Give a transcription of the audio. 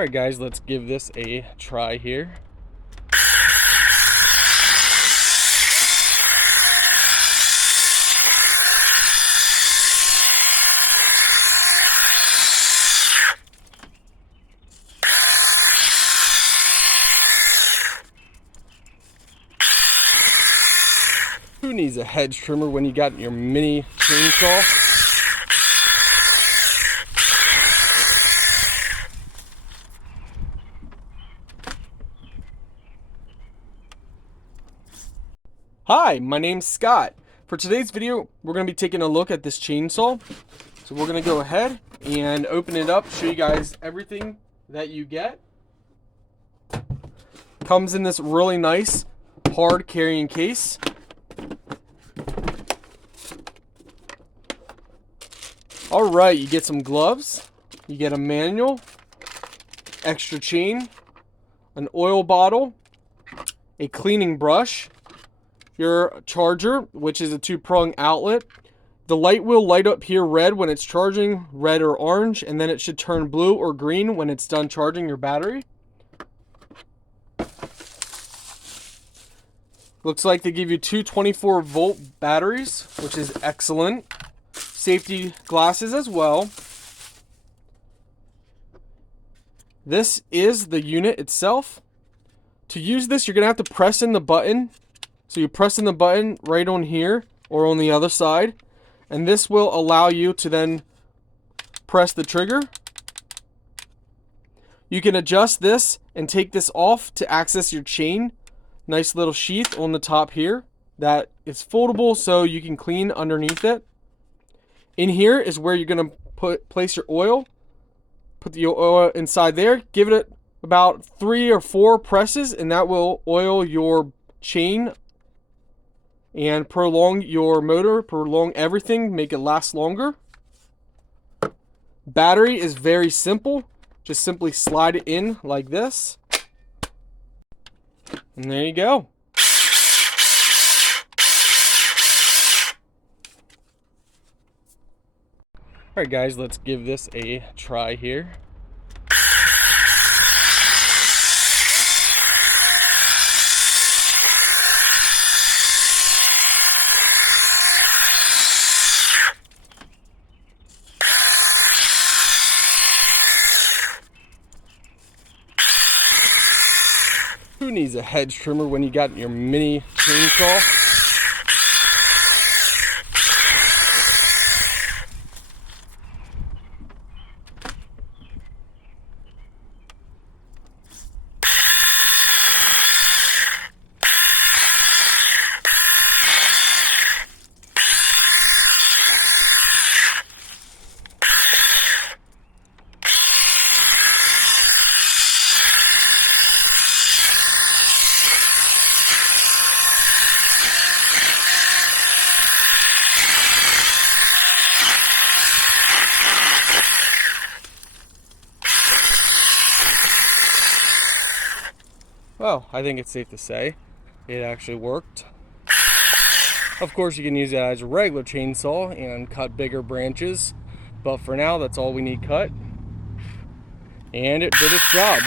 Alright guys, let's give this a try here. Who needs a hedge trimmer when you got your mini chainsaw? Hi, my name's Scott. For today's video, we're going to be taking a look at this chainsaw. So we're going to go ahead and open it up, show you guys everything that you get. Comes in this really nice hard carrying case. Alright, you get some gloves, you get a manual, extra chain, an oil bottle, a cleaning brush, your charger, which is a 2-prong outlet. The light will light up here red when it's charging, red or orange, and then it should turn blue or green when it's done charging your battery. Looks like they give you two 24-volt batteries, which is excellent. Safety glasses as well. This is the unit itself. To use this, you're going to have to press in the button. So you press in the button right on here or on the other side, and this will allow you to then press the trigger. You can adjust this and take this off to access your chain. Nice little sheath on the top here that is foldable so you can clean underneath it. In here is where you're going to place your oil. Put the oil inside there. Give it about 3 or 4 presses, and that will oil your chain and prolong your motor, prolong everything, make it last longer. Battery is very simple. Just simply slide it in like this. And there you go. Alright guys, let's give this a try here. Who needs a hedge trimmer when you got your mini chainsaw? Well, I think it's safe to say it actually worked. Of course, you can use it as a regular chainsaw and cut bigger branches, but for now, that's all we need cut. And it did its job.